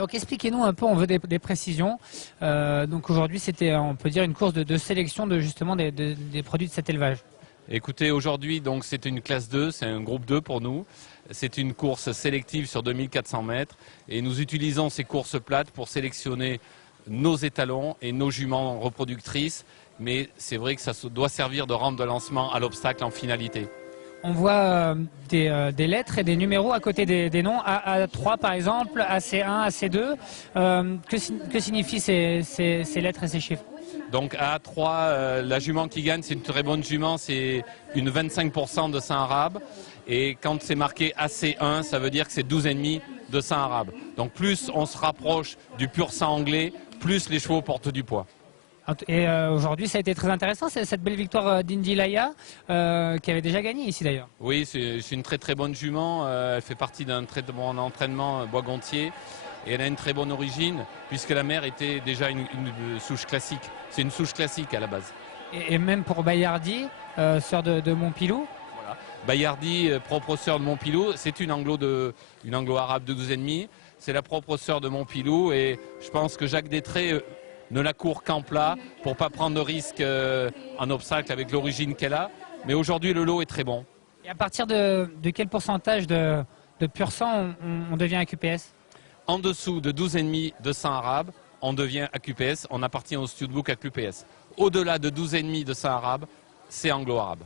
Donc expliquez-nous un peu, on veut des précisions. Donc aujourd'hui c'était, on peut dire, une course de sélection de justement des produits de cet élevage. Écoutez, aujourd'hui, donc c'est une classe 2, c'est un groupe 2 pour nous. C'est une course sélective sur 2400 mètres et nous utilisons ces courses plates pour sélectionner nos étalons et nos juments reproductrices. Mais c'est vrai que ça doit servir de rampe de lancement à l'obstacle en finalité. On voit des lettres et des numéros à côté des noms, A3 par exemple, AC1, AC2. Que signifient ces lettres et ces chiffres? Donc à A3, la jument qui gagne, c'est une très bonne jument, c'est une 25% de sang arabe. Et quand c'est marqué AC1, ça veut dire que c'est 12,5 de sang arabe. Donc plus on se rapproche du pur sang anglais, plus les chevaux portent du poids. Et aujourd'hui, ça a été très intéressant, cette belle victoire d'Indy Laya, qui avait déjà gagné ici d'ailleurs. Oui, c'est une très très bonne jument. Elle fait partie d'un très bon entraînement Bois-Gontier. Et elle a une très bonne origine, puisque la mère était déjà une souche classique. C'est une souche classique à la base. Et même pour Bayardi, sœur de Montpilou. Voilà. Bayardi, propre sœur de Montpilou, c'est une anglo-arabe de 12,5. C'est la propre sœur de Montpilou. Et je pense que Jacques Détré ne la court qu'en plat pour ne pas prendre de risque en obstacle avec l'origine qu'elle a. Mais aujourd'hui, le lot est très bon. Et à partir de quel pourcentage de pur sang on devient AQPS? En dessous de 12,5 de sang arabe, on devient AQPS, on appartient au Studbook AQPS. Au-delà de 12,5 de sang arabe, c'est anglo-arabe.